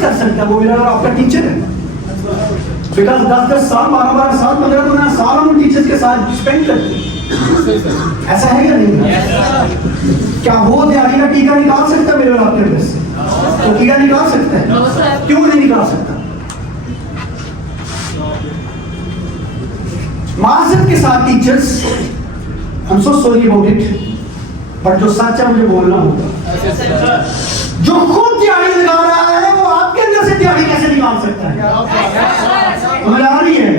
कर सकता है वो मेरा आपका टीचर है। बिकॉज 10-10 साल 12-12 साल 15-15 साल हम टीचर्स के साथ स्पेंड करते हैं। ऐसा है या नहीं? क्या वो दिहाड़ी का टीका निकाल सकता है मेरे और आपके वजह से? तो टीका निकाल सकता है, क्यों नहीं निकाल सकता? माजरत के साथ teachers, I am so sorry about it, but जो सच है मुझे बोलना होगा। जो खुद दिहाड़ी लगा रहा है वो आपके अंदर से दिहाड़ी कैसे निकाल सकता है? समझ आ रही है?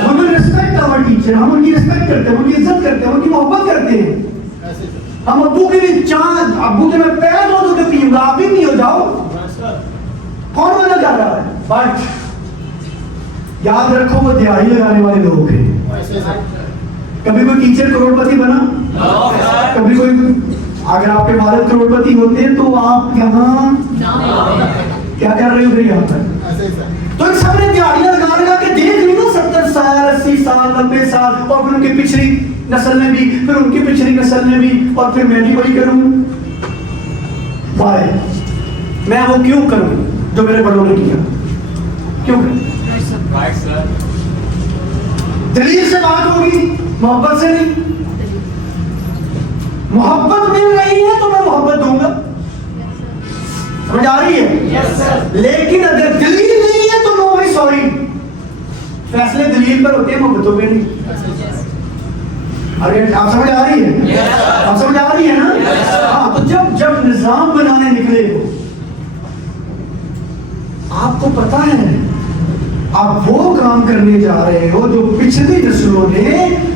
हम रिस्पेक्ट आवर टीचर, हम उनकी रिस्पेक्ट करते हैं, उनकी इज्जत करते हैं, उनकी मोहब्बत करते हैं। हम अब्बू के भी चांद, अब्बू के मैं पैर दो तो पीऊंगा, आप भी नहीं हो जाओ, कौन मना जा रहा है? बट याद रखो वो दिहाड़ी लगाने वाले लोग हैं। कभी कोई टीचर करोड़पति बना? कभी कोई, अगर आपके वालिद करोड़पति होते हैं तो आप यहाँ क्या कर रहे होते यहाँ पर? तो इन सबने दिहाड़ियां लगा के देख ली ना 70 साल 80 साल 90 साल, और फिर उनकी पिछली नस्ल ने भी, फिर उनकी पिछली नस्ल ने भी, और फिर मैं भी वही करूं। वाई? मैं वो क्यों करूं जो मेरे बड़ों ने किया? क्यों करूं? दलील से बात होगी, मोहब्बत से नहीं। मोहब्बत मिल रही है तो मैं मोहब्बत दूंगा, समझ आ रही है? लेकिन अगर दलील नहीं है तो नो भाई सॉरी, फैसले दलील पर होते हैं, मोहब्बतों पे नहीं। अरे आप समझ आ रही है? आप समझ आ रही है ना? हाँ, तो जब जब निजाम बनाने निकले हो, आपको पता है आप वो काम करने जा रहे हो जो पिछली नस्लों ने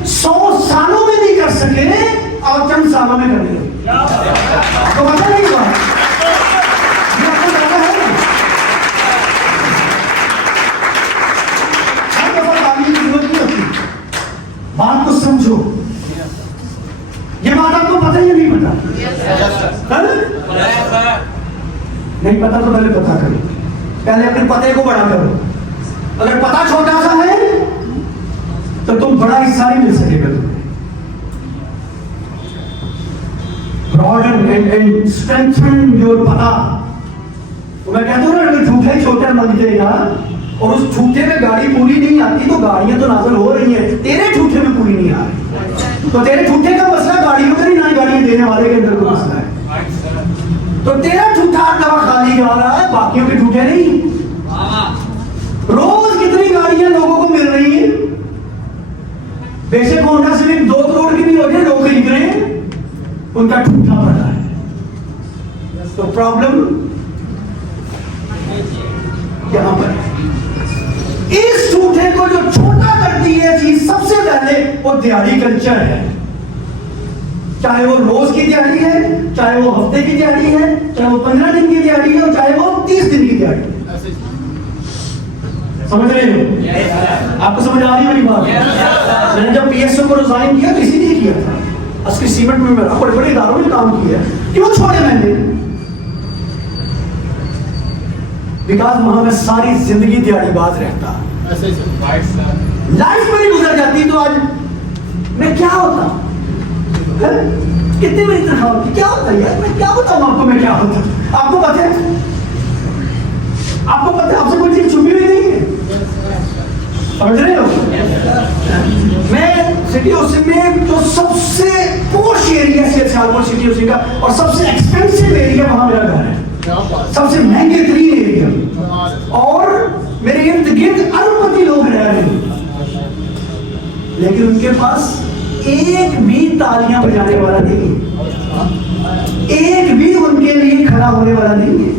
100 सालों में नहीं कर सके, आप चंद सालों में कर लेंगे। आपको पता नहीं हुआ? आपको पता है? हर दफा तालीम की जरूरत नहीं होती। बात को समझो। ये बात आपको पता या नहीं पता? नहीं पता तो पहले पता करो, पहले अपने पते को बड़ा करो। अगर पता छोटा सा है तो तुम बड़ा हिस्सा नहीं मिल सकेगा तुम्हें। Broaden and strengthen your पता। तो मैं कहता हूँ ना, अगर झूठे छोटे मंगतेगा और उस झूठे में गाड़ी पूरी नहीं आती तो गाड़ियां तो नाज़िल हो रही हैं, तेरे झूठे में पूरी नहीं आ रही। तो तेरे झूठे का मसला गाड़ियों का नहीं, ना गाड़ियां देने वाले के अंदर कोई मसला है। तो तेरा झूठा दवा खाली जा रहा है, बाकियों के झूठे नहीं। रोज कितनी गाड़ियां लोगों को मिल रही हैं, बेशक होंडा सिविक 2 करोड़ की भी हो जाए, लोग खरीद रहे हैं, उनका ठूठा पड़ा है। तो प्रॉब्लम यहां पर इस ठूठे को जो छोटा करती है चीज सबसे पहले वो दिहाड़ी कल्चर है। चाहे वो रोज की दिहाड़ी है, चाहे वो हफ्ते की दिहाड़ी है, चाहे वो 15 दिन की दिहाड़ी है, और चाहे वो 30 दिन की दिहाड़ी है। समझ रहे हो? आपको समझ आ रही है मेरी बात? मैंने जब पीएसओ को रिजाइन किया तो इसीलिए किया था। अस्की सीमेंट में मेरा बड़े बड़े इदारों में काम किया, क्यों छोड़े मैंने? बिकॉज वहां में सारी जिंदगी दिहाड़ीबाज रहता, लाइफ मेरी गुजर जाती, तो आज मैं क्या होता? कितनी मेरी तनख्वाह होती, क्या होता यार? मैं क्या बताऊं आपको मैं क्या होता? आपको पता है? आपको पता है? आपसे कोई चीज छुपी हुई नहीं है, समझ रहे हो? मैं सिटी हाउसिंग में जो सबसे पोश एरिया से सियालकोट सिटी हाउसिंग का और सबसे एक्सपेंसिव एरिया वहां मेरा घर है, सबसे महंगे तरीन एरिया, और मेरे इर्द गिर्द अरबपति लोग रह रहे हैं, लेकिन उनके पास एक भी तालियां बजाने वाला नहीं है, एक भी उनके लिए खड़ा होने वाला नहीं है,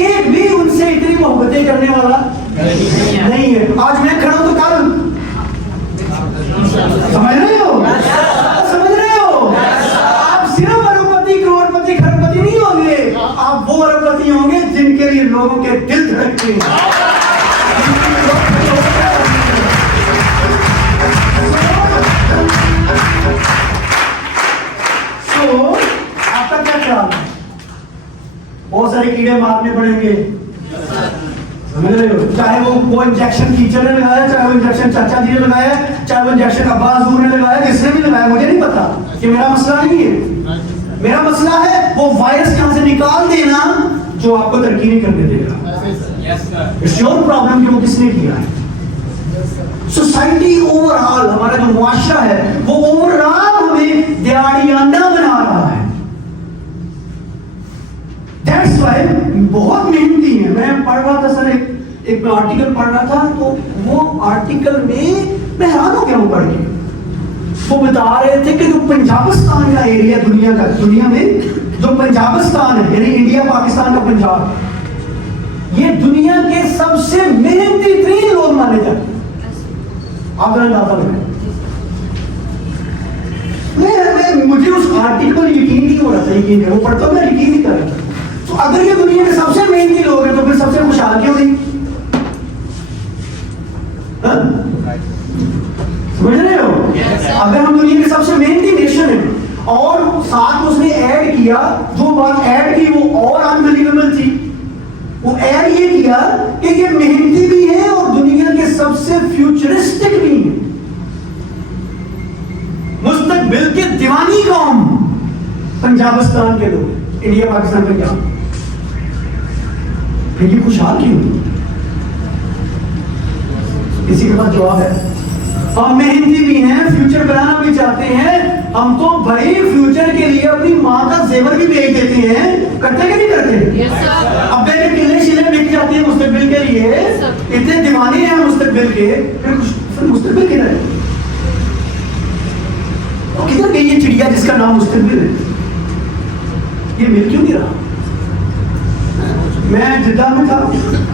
एक भी उनसे इतनी मोहब्बतें करने वाला नहीं है। आज मैं खड़ा हूं तो कल, समझ रहे हो? समझ रहे हो? आप सिर्फ अरबपति करोड़पति खरबपति नहीं होंगे, आप वो अरबपति होंगे जिनके लिए लोगों के दिल धड़कते हैं। आपका क्या ख्याल है? बहुत सारे कीड़े मारने पड़ेंगे, समझ रहे हो? चाहे वो इंजेक्शन टीचर ने लगाया, चाहे वो इंजेक्शन चाचा जी ने लगाया, चाहे वो इंजेक्शन अब्बास हजूर ने लगाया, किसने भी लगाया, मुझे नहीं पता, ये मेरा मसला नहीं है। मेरा मसला है वो वायरस यहां से निकाल देना जो आपको तरक्की नहीं करने देगा। इट्स योर प्रॉब्लम कि वो किसने किया है। सोसाइटी ओवरऑल, हमारा जो मुआशरा है वो ओवरऑल हमें दिहाड़ियाना बना रहा है। दैट्स व्हाई बहुत मेहनती है। मैं पढ़ रहा था सर, एक आर्टिकल पढ़ रहा था, तो वो आर्टिकल में मैं हैरान हो गया हूं पढ़ के। वो बता रहे थे कि जो पंजाबिस्तान का एरिया दुनिया में जो पंजाबिस्तान है, यानी इंडिया पाकिस्तान का पंजाब, ये दुनिया के सबसे मेहनती तरीन लोग माने जाते हैं। आप अंदाजा लगाएं। मुझे उस आर्टिकल पर यकीन नहीं हो रहा था, यकीन है वो पढ़ता मैं यकीन नहीं कर रहा था। तो अगर ये दुनिया के सबसे मेहनती लोग हैं तो फिर सबसे खुशहाल क्यों नहीं? समझ रहे हो? अगर हम दुनिया के सबसे मेहनती नेशन है और साथ में उसने ऐड किया, जो बात ऐड की वो और अनबिलीवेबल थी। वो ऐड ये किया कि ये मेहनती भी है और दुनिया के सबसे फ्यूचरिस्टिक भी है। मुस्तकबिल के दीवानी कौम पंजाबिस्तान के लोग, इंडिया पाकिस्तान पंजाब। फिर ये खुशहाल क्यों? किसी के पास जवाब है? हम मेहनती भी हैं, फ्यूचर बनाना भी चाहते हैं। हम तो भाई फ्यूचर के लिए अपनी माँ का जेवर भी बेच देते हैं। करते कि नहीं करते? अब बेटे किले शिले बिक जाती है मुस्तकबिल के लिए। इतने दीवाने हैं मुस्तकबिल के, फिर मुस्तकबिल किधर है? किधर गई ये चिड़िया जिसका नाम मुस्तकबिल है? ये मिल क्यों नहीं रहा? मैं जिद्दा में था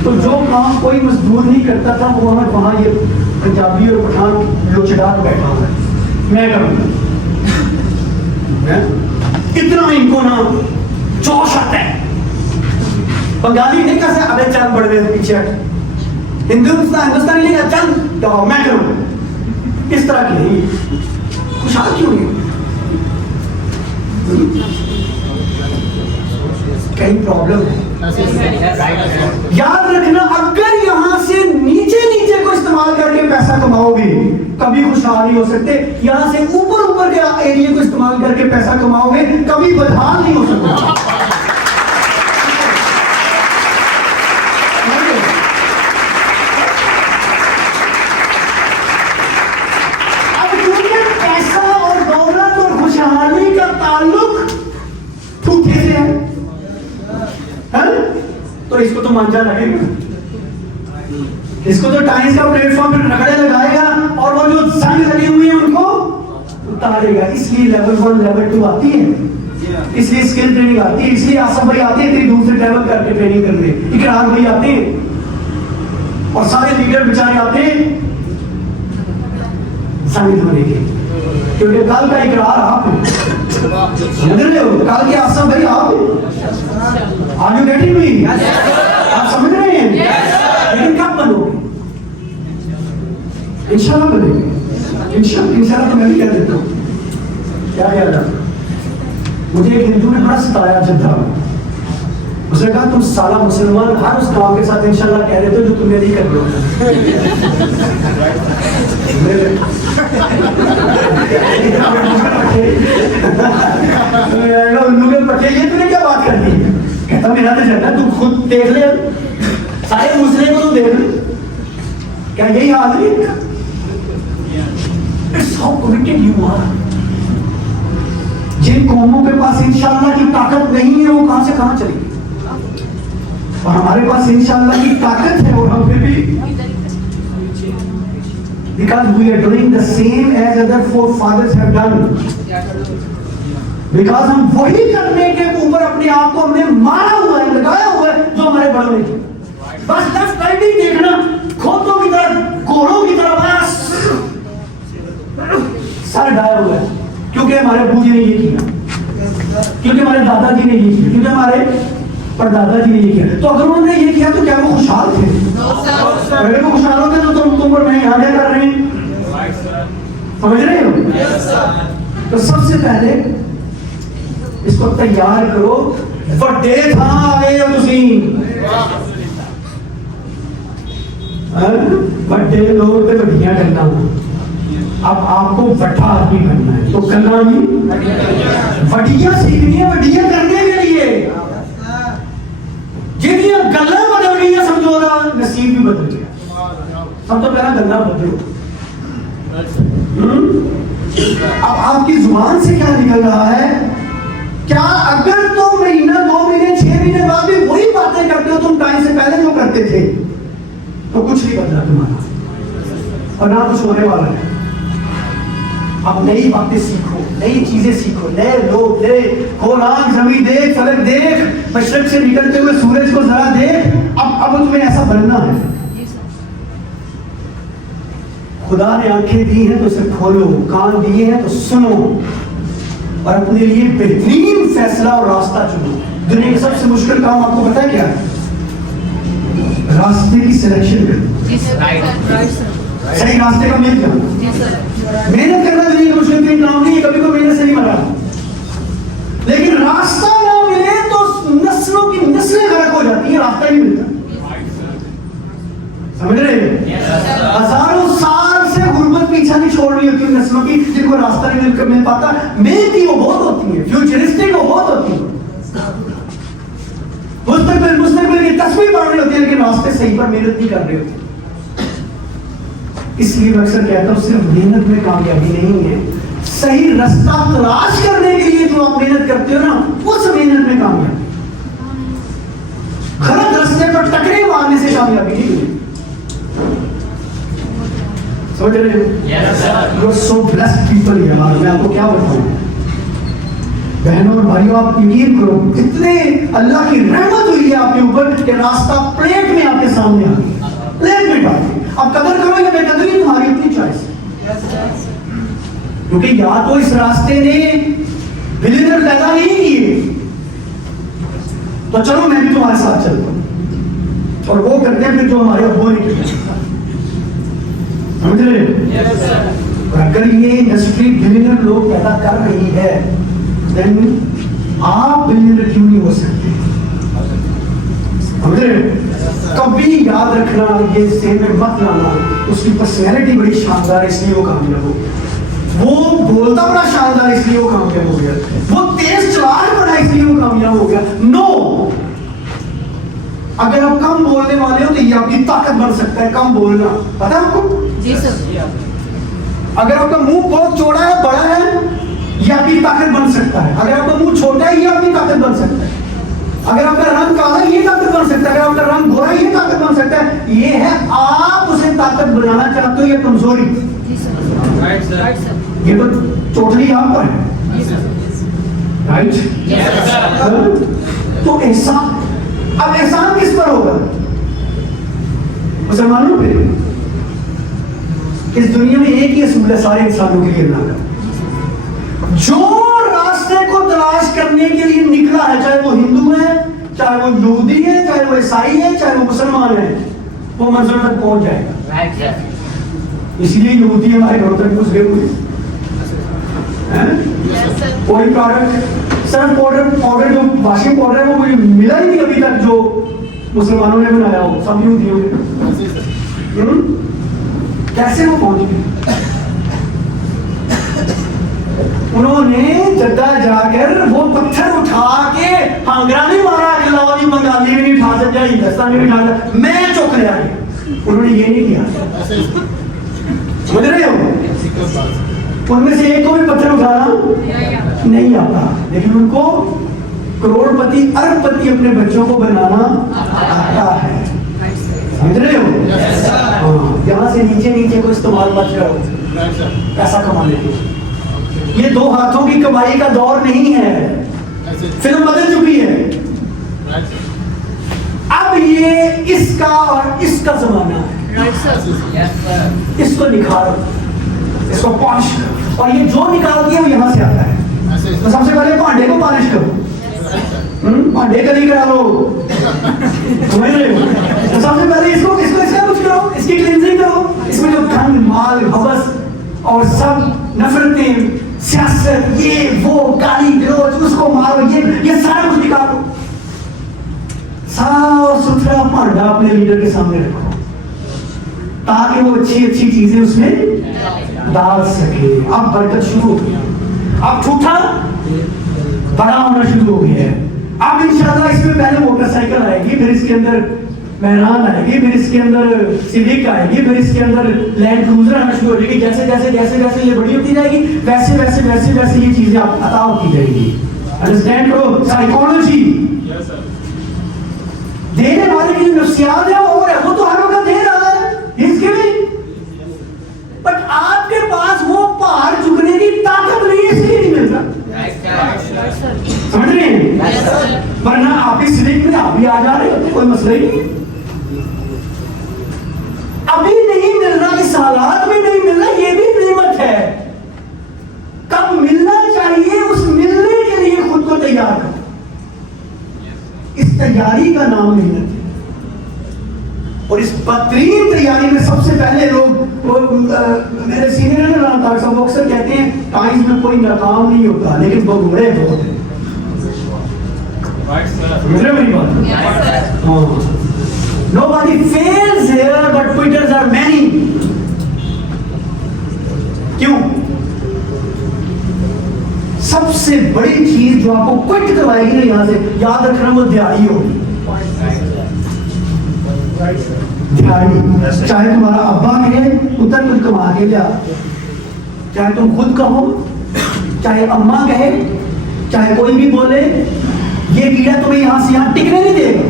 तो जो काम कोई मजदूर नहीं करता था वो हमें वहां ये पंजाबी और पठान लोचदार बैठा हुआ है। मैं करूंगा इतना इनको ना जोश आता है। बंगाली नहीं कैसे अबे चल बढ़ गए पीछे, हिंदुस्तानी नहीं चल तो मैं करूंगा। इस तरह की खुशहाल क्यों नहीं? कई प्रॉब्लम है। याद रखना, अगर यहां से नीचे नीचे को इस्तेमाल करके पैसा कमाओगे कभी खुशहाल नहीं हो सकते। यहां से ऊपर ऊपर के एरिया को इस्तेमाल करके पैसा कमाओगे कभी बदहाल नहीं हो सकते। अब क्योंकि पैसा और दौलत और खुशहाली का ताल्लुक ठूठे से है, तो इसको तो मांझा लगेगा। इसको तो टाइम्स का प्लेटफॉर्म पर रगड़े लगाएगा और वो जो जंग लगी हुई है उनको उतारेगा। इसलिए लेवल 1 लेवल 2 आती है, इसलिए स्किल ट्रेनिंग आती है, इसलिए आसम भाई आते हैं इतनी दूर से ट्रैवल करके ट्रेनिंग करने, इकरार भाई आते हैं और सारे लीडर बेचारे आते हैं जंग होने के, क्योंकि कल का इकरार आप समझ रहे हो, कल के आसम भाई आप Are you getting me? आप समझ रहे हैं? लेकिन कब बनोगे? इंशाल्लाह बनेंगे। इंशाल्लाह तो मैं भी कह देता हूँ। क्या याद है? मुझे एक हिंदू ने बड़ा सताया जिद्दा में। उसने कहा तुम साला मुसलमान हर उस काम के साथ इंशाल्लाह कह देते हो जो तुमने नहीं कर लो। उल्लू के पट्टे, ये तूने क्या बात कर दी? कहता मेरा तो झंडा तू खुद देख ले, सारे मुस्लिम को तू देख ले, क्या यही हाल है? It's how committed you are। जिन कौमों के पास इंशाल्लाह की ताकत नहीं है वो कहां से कहां चलेगी, और हमारे पास इंशाल्लाह की ताकत है और हम फिर भी because we are doing the same as other forefathers have done, because हम वही करने के ऊपर अपने आप को हमने मारा हुआ है, लगाया हुआ है जो हमारे बड़ों ने किया। बस लेफ्ट राइट नहीं देखना, खोतों की तरफ घोड़ों की तरफ बस सर डाया हुआ है, क्योंकि हमारे अबू जी ने ये किया, क्योंकि हमारे दादाजी ने ये किया, क्योंकि हमारे परदादा जी ने ये किया। तो अगर उन्होंने ये किया तो क्या वो खुशहाल थे? अगर वो खुशहाल होते तो तुम पर मैं यहाँ कर रहे हैं, समझ रहे हो? तो सबसे पहले इसको तैयार करो। ਵੱਡੇ ਥਾਂ ਆ ਗਏ ਹੋ ਤੁਸੀਂ, ਵੱਡੇ लोग ਤੇ ਵੱਡੀਆਂ ਗੱਲਾਂ। अब आपको वड्डा आदमी बनना है तो करना ही वड्डियां सीखनी है, वड्डियां करने के लिए जिहदियां गल्लां बदल गई, समझो ओहदा नसीब भी बदल गया। सब तो पहला गल्लां बदलो। अब आपकी जुबान से क्या निकल रहा है? क्या अगर तुम महीना 2 महीने 6 महीने बाद भी वही बातें करते हो तुम टाइम से पहले जो करते थे, तो कुछ नहीं बदला तुम्हारा और ना कुछ होने वाला है। अब नई बातें सीखो, नई चीजें सीखो, नए लोग देख, खोल आंख, जमीन देख, फलक देख, मशरक से निकलते हुए सूरज को जरा देख। अब तुम्हें ऐसा बनना है। खुदा ने आंखें दी हैं तो उसे खोलो, कान दिए हैं तो सुनो और अपने लिए बेहतरीन फैसला और रास्ता चुनो। दुनिया का सबसे मुश्किल काम आपको पता है क्या है? रास्ते की सिलेक्शन करना, सही रास्ते का मेल करना। मेहनत करना दुनिया का मुश्किल काम नहीं है, कभी कोई मेहनत से नहीं मरा। लेकिन रास्ता ना मिले तो नस्लों की नस्लें गलत हो जाती है, रास्ता ही मिलता। समझ रहे हो? हजारों साल से गुर्बत पीछा नहीं छोड़ रही होती नस्लों की, जिनको रास्ता नहीं मिल पाता। मेहनती वो बहुत होती है, फ्यूचरिस्टिक वो बहुत होती है, मुस्तकबिल की तस्वीर पढ़ रही होती है, लेकिन रास्ते सही पर मेहनत नहीं कर रहे होते। इसलिए मैं अक्सर कहता हूं सिर्फ मेहनत में कामयाबी नहीं है, सही रास्ता तलाश करने के लिए जो आप मेहनत करते हो ना, उस मेहनत में कामयाबी। गलत रास्ते पर टकरे मारने से कामयाबी नहीं है। समझ रहे हो? You are so blessed people यार। मैं आपको क्या बताऊं बहनों और भाइयों, आप यकीन करो इतने अल्लाह की रहमत हुई है आपके ऊपर कि रास्ता प्लेट में आपके सामने आ गया, प्लेट में डाल। अब कदर करो या बेकदरी तुम्हारी अपनी चॉइस, क्योंकि या तो इस रास्ते ने बिलियनर पैदा नहीं किए, तो चलो मैं भी तुम्हारे साथ चलता हूं और वो करते हैं फिर जो हमारे अब्बों ने किया। समझ रहे हो? और अगर ये इंडस्ट्री बिलियनर लोग पैदा कर रही है, देन आप बिलियनर क्यों नहीं हो सकते? समझ रहे हो? कभी याद रखना, ये सेम में मत लाना, उसकी पर्सनैलिटी बड़ी शानदार है इसलिए वो कामयाब हो, वो बोलता बड़ा शानदार इसलिए वो कामयाब हो गया, वो तेज चलाक बना इसलिए वो कामयाब हो गया। नो, अगर आप कम बोलने वाले हो तो ये आपकी ताकत बन सकता है, कम बोलना। पता है आपको? जी सर। अगर आपका मुंह बहुत चौड़ा है, बड़ा है, ये आपकी ताकत बन सकता है। अगर आपका मुंह छोटा है, ये आपकी ताकत बन सकता है। अगर आपका रंग काला, ये ताकत बन सकता है। अगर आपका रंग गोरा, ये ताकत बन सकता है। ये है आप उसे ताकत बनाना चाहते हो या कमजोरी? ये तो टोटली आप पर है, राइट? तो एहसान, अब एहसान किस पर होगा? मुसलमानों पे। इस दुनिया में एक ही असूल है सारे इंसानों के लिए, अल्लाह का। जो रास्ते को तलाश करने के लिए निकला है, चाहे वो हिंदू है, चाहे वो यहूदी है, चाहे वो ईसाई है, चाहे वो मुसलमान है, वो मंजिल तक पहुंच जाएगा। इसलिए यहूदी हमारे घरों तक घुस गए हुए कोई प्रोडक्ट, सिर्फ पाउडर जो वॉशिंग पाउडर है वो मुझे मिला ही नहीं अभी तक जो मुसलमानों ने बनाया हो, सब यहूदियों ने। कैसे वो पहुंच गए? उन्होंने जद्दा जाकर वो पत्थर उठा के हांगरा नहीं मारा कि लाओ जी बंगाली भी नहीं उठा सकता, हिंदुस्तानी भी उठा सकता, मैं चुक ले आए। उन्होंने ये नहीं किया। समझ रहे हो? उनमें से एक को भी पत्थर उठाना नहीं आता, लेकिन उनको करोड़पति अरबपति अपने बच्चों को बनाना आता है। समझ रहे हो? यहाँ से नीचे नीचे को इस्तेमाल मत करो पैसा कमाने के। ये दो हाथों की कमाई का दौर नहीं है, फिल्म बदल चुकी है। अब ये इसका और इसका जमाना है। इसको निखारो, इसको पॉलिश करो, और ये जो निकालती है वो यहाँ से आता है। तो सबसे पहले भांडे को पॉलिश करो, भांडे का नहीं करा लो, समझ रहे हो? तो सबसे पहले इसको इसको इसका कुछ करो, इसकी क्लींजिंग करो, इसमें जो गंद, माल, हवस और सब नफरतें, सियासत, ये वो, गाली गलौज, उसको मारो, ये सारा कुछ निकालो। साफ सुथरा भांडा अपने लीडर के सामने रखो ताकि वो अच्छी अच्छी चीजें उसमें डाल सके। अब बरकत शुरू हो गई, अब ठूठा बड़ा होना शुरू हो गया है, अब इंशाल्लाह इसमें पहले मोटरसाइकिल आएगी, फिर इसके अंदर मेहरान आएगी, फिर इसके अंदर सिविक आएगी, फिर इसके अंदर लैंड क्रूजर आना शुरू हो जाएगी। जैसे जैसे जैसे जैसे ये बड़ी होती जाएगी वैसे वैसे वैसे वैसे ये चीजें आप अता होती जाएगी। अंडरस्टैंड करो साइकोलॉजी। देने वाले की नफ्सियात है और है, वो तो हर वक्त दे रहा है, He's giving। बट आपके पास वो पहाड़ चुकने की ताकत नहीं है, इसलिए नहीं मिल रहा। समझ रहे हैं? वरना आप इस सिविक में आप भी आ जा रहे हो, कोई मसला ही नहीं। अभी नहीं मिल रहा, इस हालात में नहीं मिल रहा, ये भी नेमत है। कब मिलना चाहिए उस मिलने के लिए खुद को तैयार करो। इस तैयारी का नाम मेहनत है। और इस बदतरीन तैयारी में सबसे पहले लोग मेरे सीनियर ने रहा था, वो अक्सर कहते हैं टाइम्स में कोई नाकाम नहीं होता लेकिन वो बुरे बहुत है। मेरी बात Nobody fails here, but quitters are many. क्यों? सबसे बड़ी चीज जो आपको क्विट करवाएगी ना यहां से, याद रखना, वो दिहाड़ी होगी। दिहाड़ी, चाहे तुम्हारा अब्बा कहे उतर कुछ कमा के लिया, चाहे तुम खुद कहो, चाहे अम्मा कहे, चाहे कोई भी बोले, ये कीड़ा तुम्हें यहां से यहां टिकने नहीं देगा।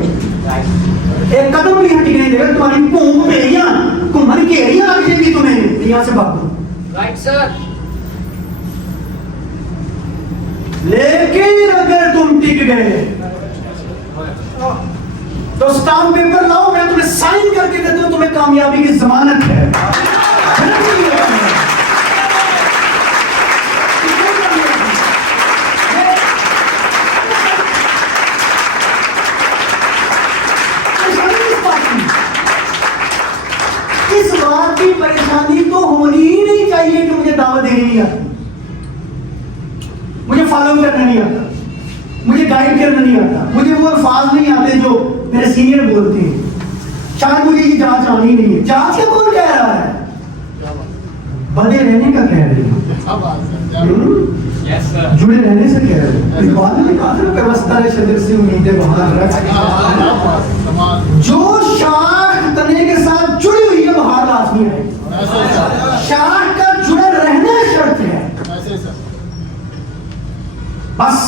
एक कदम भी हट नहीं देगा, तुम्हारी भूख भेड़ियां घुमन घेड़ियां लग जाएगी तुम्हें, यहां से भागो। Right sir. लेकिन अगर तुम टिक गए तो स्टाम्प पेपर लाओ, मैं तुम्हें साइन करके देता हूं, तुम्हें कामयाबी की जमानत है। इस बात की परेशानी तो होनी ही नहीं चाहिए कि मुझे दावत देनी नहीं आती, मुझे फॉलो करना नहीं आता, मुझे गाइड करना नहीं आता, मुझे वो अल्फाज नहीं आते जो मेरे सीनियर बोलते हैं। शायद मुझे ये जांच आनी नहीं है। जांच का कौन कह रहा है? बंदे रहने का कह रहे हैं, जुड़े रहने से कह रहे हैं। बाद में कहा था व्यवस्था है शदर से उम्मीदें बाहर रख, जो शाख तने के साथ जुड़ी हुई है बाहर लाजमी है। शाख का जुड़े रहना शर्त है, बस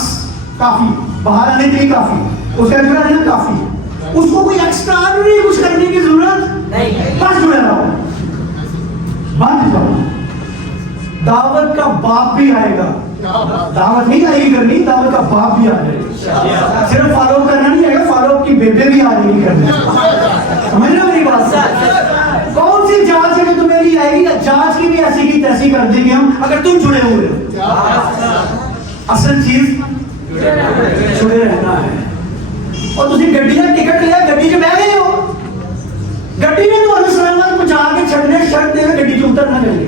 काफी, बाहर आने के लिए काफी, उसका जुड़ा रहना काफी है। उसको कोई एक्स्ट्रा कुछ करने की जरूरत नहीं, बस जुड़े रहो, बंद जाओ। दावत का बाप भी आएगा, दावत नहीं आएगी करनी, दावत का बाप भी आ जाएगा। सिर्फ फॉलो करना नहीं आएगा, फॉलो की बेबे भी आ जाएगी करने। समझ रहे हो मेरी बात? कौन सी जांच है जो तुम्हें नहीं आएगी? जांच की भी ऐसी की तैसी कर देंगे हम, अगर तुम जुड़े हुए हो। असल चीज जुड़े रहना है। और तुम गड्डी का टिकट लिया, गड्डी च बह गए हो, गड्डी ने तो सलामत पहुंचा के छड़ने शर्त दे गड्डी च उतरना चाहिए।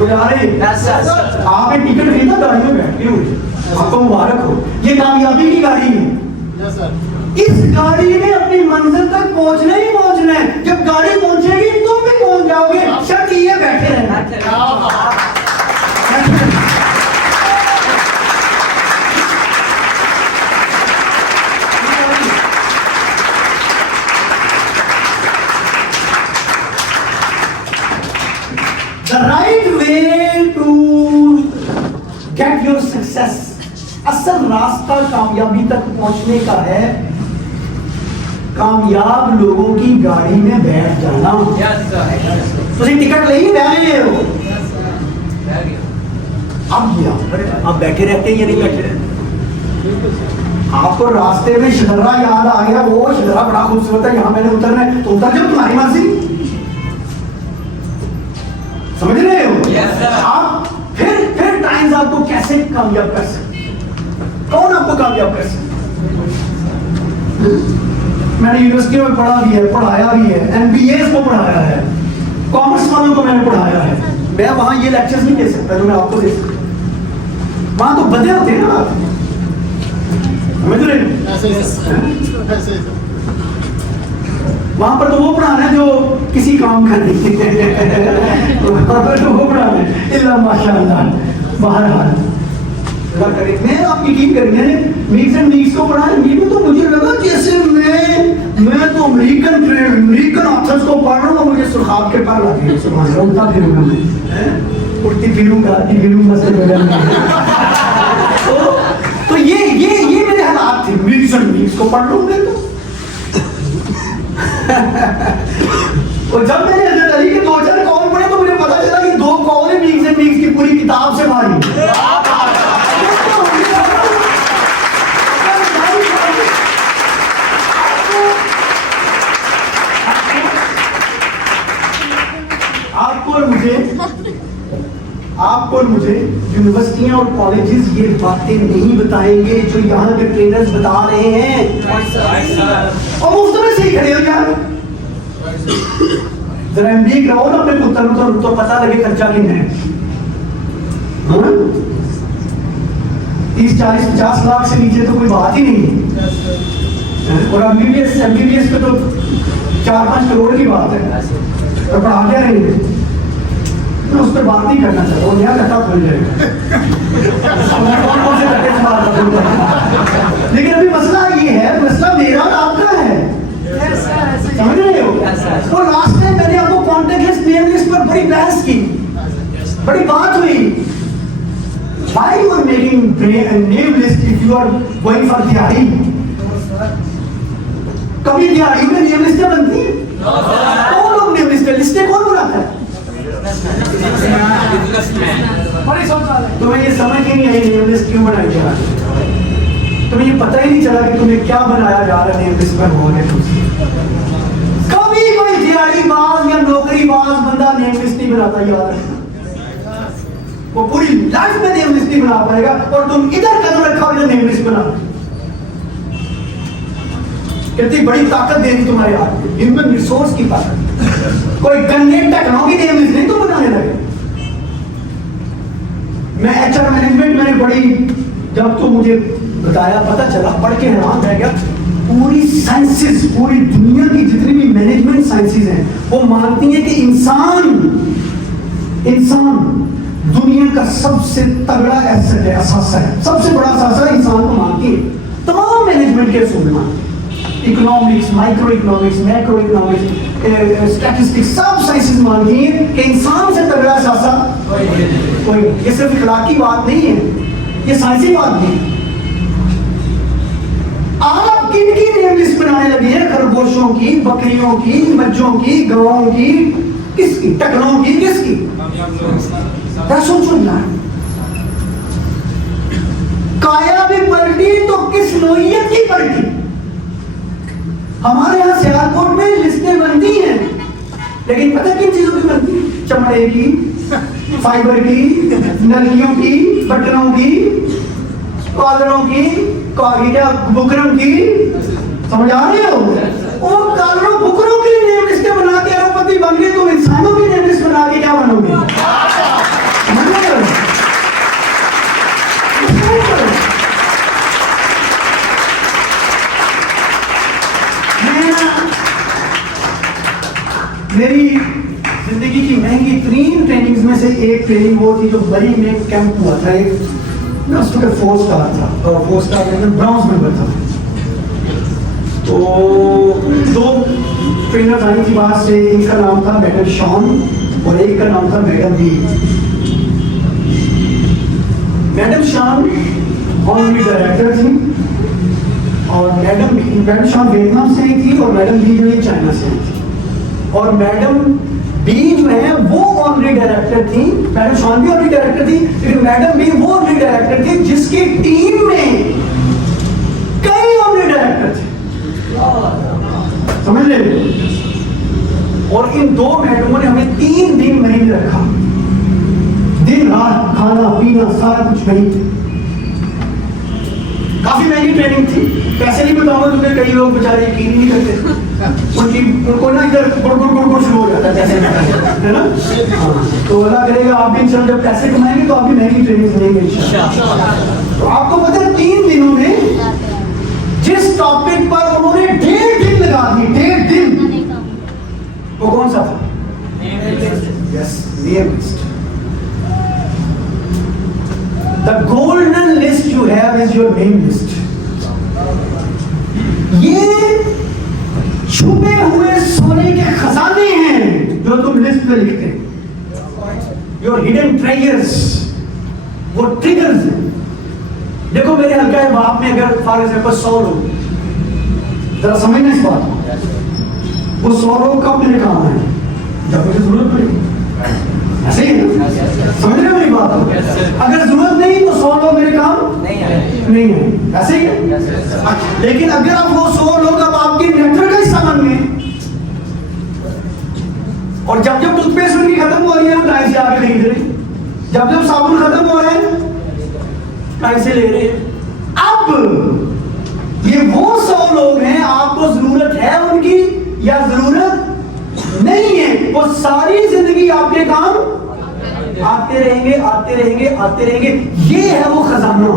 आपने टिकट खरीदा, गाड़ी में बैठे हुए, आपको मुबारक हो, ये कामयाबी की गाड़ी है। इस गाड़ी में अपनी मंजिल तक पहुंचना ही पहुंचना है। जब गाड़ी पहुंचेगी तुम भी पहुंच जाओगे, शर्त ये बैठे रहना। The right way to get your success, असल रास्ता कामयाबी तक पहुंचने का है कामयाब लोगों की गाड़ी में बैठ जाना। तुम टिकट ले ही बैठ गए हो, अब आप बैठे रहते हैं या नहीं बैठे रहते? आपको रास्ते में शदरा याद आ गया, वो शदरा बड़ा खूबसूरत है, यहाँ मैंने उतरना है, तो उतर जाओ, तुम्हारी मर्जी। समझ रहे हो? आप फिर टाइम्स आपको कैसे कामयाब कर सकते? कौन आपको कामयाब कर सकते? मैंने यूनिवर्सिटी में पढ़ा भी है, पढ़ाया भी है, एमबीए को पढ़ाया है, कॉमर्स वालों को मैंने पढ़ाया है। मैं वहां ये लेक्चर्स नहीं दे सकता जो मैं आपको दे सकता। वहां तो बंदे होते हैं ना, समझ रहे हो? वहां पर तो वो पढ़ाना है जो किसी काम का नहीं वहां पर तो वो पढ़ाना है, इल्ला माशाअल्लाह। बहरहाल अल्लाह करे। मैं आप यकीन करें, मैंने मीक्स एंड मीक्स को पढ़ा है, तो मुझे लगा जैसे मैं तो अमेरिकन ऑथर्स को पढ़ रहा हूँ, मुझे सुखाब के पर लगे उल्टा फिरूंगा मैं, उल्टी फिरूंगा तो ये मेरे हालात थे। मीक्स एंड मीक्स को पढ़ लूँ मैं तो और जब मैंने हज़रत अली के 2-4 कौल पढ़े तो मुझे पता चला कि 2 कौल मीक्स एंड मीक्स की पूरी किताब से भारी। आपको और मुझे यूनिवर्सिटियां और कॉलेजेस ये बातें नहीं बताएंगे जो यहाँ के ट्रेनर्स बता रहे हैं, और मुफ्त में सही खड़े हो यार। जरा एमबीए कराओ ना अपने पुत्र तो पता लगे खर्चा कितना है। 30-40-50 लाख से नीचे तो कोई बात ही नहीं है, और एमबीबीएस पे तो 4-5 करोड़ की बात है, और पढ़ा क्या रहेंगे। मैं उस पर बात नहीं करना चाहता, वो नया कथा खुल जाएगा लेकिन अभी मसला ये है, मसला मेरा और आपका है, समझ रहे हो। और लास्ट टाइम मैंने आपको कॉन्टेक्ट लिस्ट, नेम लिस्ट पर बड़ी बहस की, बड़ी बात हुई। Why you are making name list if you are going for दिहाड़ी? कभी दिहाड़ी में नेम लिस्टें बनती हैं? कौन लोग नेम लिस्टें कौन बनाता है? तुम्हें ये समझ ही नहीं आई नेम लिस्ट क्यों बनाई जा रही है, तुम्हें ये पता ही नहीं चला कि तुम्हें क्या बनाया जा रहा है नेम लिस्ट पर होने। कभी कोई दिहाड़ीबाज या नौकरीबाज बंदा नेम लिस्ट नहीं बनाता यार, वो पूरी लाइफ में नेम लिस्ट नहीं बना पाएगा, और तुम इधर कदम रखा इधर नेम लिस्ट बना। कितनी बड़ी ताकत देनी तुम्हारे हाथ में, ह्यूमन रिसोर्स की ताकत। कोई गन्ने टेक्नोलॉजी नेम लिस्ट नहीं तुम बनाने लगे। मैं एचआर मैनेजमेंट मैंने पढ़ी, जब तो मुझे बताया, पता चला, पढ़ के हैरान रह गया। पूरी साइंसेस, पूरी दुनिया की जितनी भी मैनेजमेंट साइंसेस हैं, वो मानती हैं कि इंसान दुनिया का सबसे तगड़ा एसेट है, असासा है, सबसे बड़ा असासा इंसान को मानती है। तमाम मैनेजमेंट के सुनना, economics, micro economics, macro economics, statistics, सब साइंसेस मानती हैं कि इंसान से तगड़ा असासा कोई। ये सिर्फ इखलाकी बात नहीं है, ये साइंसी बात नहीं है। आप किनकी नेम लिस्ट बनाने लगे हैं? खरगोशों की, बकरियों की, मज्जों की, गायों की, किसकी? टकलों की, किसकी? सोचो यार, काया भी पलटी तो किस नोयत की पलटी। हमारे यहाँ सियालकोट में लिस्टें बनती हैं, लेकिन पता किन चीजों की बनती है? चमड़े की, फाइबर की, नलकियों की, बटनों की, कॉलरों की, बुकरों की, समझ आ रहे हो? और कॉलरों बुकरों की नेम लिस्टें बना के अरबपति बन गए, तुम इंसानों की नेम लिस्ट बना के क्या बनोगे? मेरी जिंदगी की महंगी तरीन ट्रेनिंग्स में से एक ट्रेनिंग वो थी जो बरी में कैंप हुआ था। एक मैं उसमें 4 स्टार था, और 4 स्टार में ब्राउन्स मेंबर था। तो 2 ट्रेनर्स आई थी बाहर से, एक का नाम था मैडम शॉन और एक का नाम था मैडम बी। मैडम शॉन ऑनरी डायरेक्टर थी, और मैडम शॉन वियतनाम से आई थी, और मैडम बी जो है चाइना से आई थी। और मैडम बी जो है वो ऑनरी डायरेक्टर थी, मैडम शॉन भी ऑनरी डायरेक्टर थी, लेकिन मैडम बी वो ऑनरी डायरेक्टर थी जिसकी टीम में कई ऑनरी डायरेक्टर थे, समझ रहे? और इन 2 मैडमों ने हमें 3 दिन महीने रखा, दिन रात खाना पीना सारा कुछ नहीं। काफी महंगी ट्रेनिंग थी, पैसे नहीं बताऊंगा क्योंकि कई लोग बेचारे यकीन नहीं करते, उनको ना इधर गुड़ शुरू हो जाता है ना। तो अल्लाह करेगा आप भी इंशाल्लाह जब पैसे कमाएंगे तो आप भी महंगी ट्रेनिंग लेंगे इंशाल्लाह। तो आपको पता है 3 दिनों में जिस टॉपिक पर उन्होंने 1.5 दिन लगा दी, 1.5 दिन, वो कौन सा था? Yes, name list. The golden छुपे हुए सोने के खजाने हैं जो तुम लिस्ट में लिखते हैं, योर हिडन ट्रेजर्स, वो ट्रिगर्स हैं। देखो मेरे हल्का बाप में अगर फॉर एग्जाम्पल 100 लोग, जरा समझना इस बात को, वो 100 लोग कब मेरे काम आए? जब मुझे जरूरत पड़ेगी। ऐसे ही ना, समझ रहे हो मेरी बात को? अगर जरूरत नहीं तो 100 लोग मेरे काम नहीं है, ऐसे ही है। लेकिन अगर आप वो 100 लोग अब आपके नेटवर्क का हिस्सा बन गए, और जब जब टूथपेस्ट उनकी खत्म हो रही है वो टाइम से आके खरीद रहे, जब जब साबुन खत्म हो रहे हैं टाइम से ले रहे हैं। अब ये वो 100 लोग हैं, आपको जरूरत है उनकी या जरूरत नहीं है? वो सारी जिंदगी आपके काम आते रहेंगे, आते रहेंगे, आते रहेंगे। ये है वो खजाना।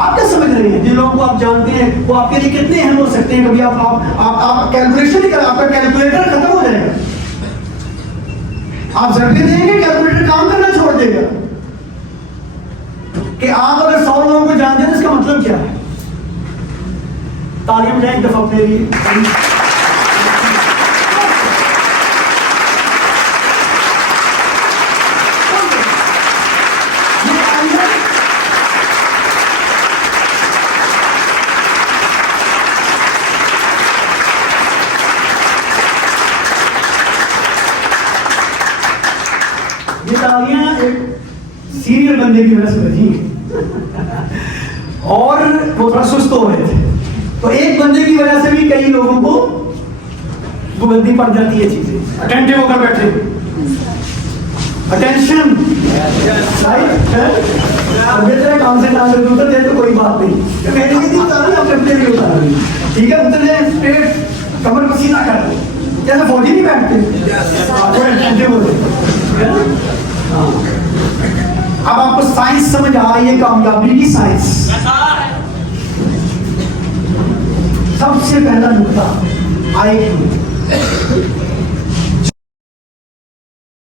आप क्या समझ रहे हैं? जिन लोगों को आप जानते हैं वो आपके लिए कितने अहम हो सकते हैं। कभी आप कैलकुलेशन ही करें, आपका कैलकुलेटर खत्म हो जाएगा। आप जरूरत देंगे, कैलकुलेटर काम करना छोड़ देगा। कि आप अगर 100 लोगों को जानते हैं तो इसका मतलब क्या है? तालियां बजाएं एक दफा अपने लिए। ये तालियां एक सीरियल बंदे की वजह से बजी और वो थोड़ा सुस्त हो रहे थे, तो एक बंदे की वजह से भी कई लोगों को वो गलती पड़ जाती है। चीजें अटेंटिव होकर बैठे, अटेंशन काम से काम से उतर दे तो कोई बात नहीं, मेरे लिए नहीं उतार रही, अपने लिए उतार रही, ठीक है? उतरने स्ट्रेट कमर को सीधा कर दो, जैसे फौजी नहीं बैठते, अटेंटिव होते। अब आपको साइंस समझ आ रही है, कामयाबी की साइंस। सबसे पहला नुकता IQ।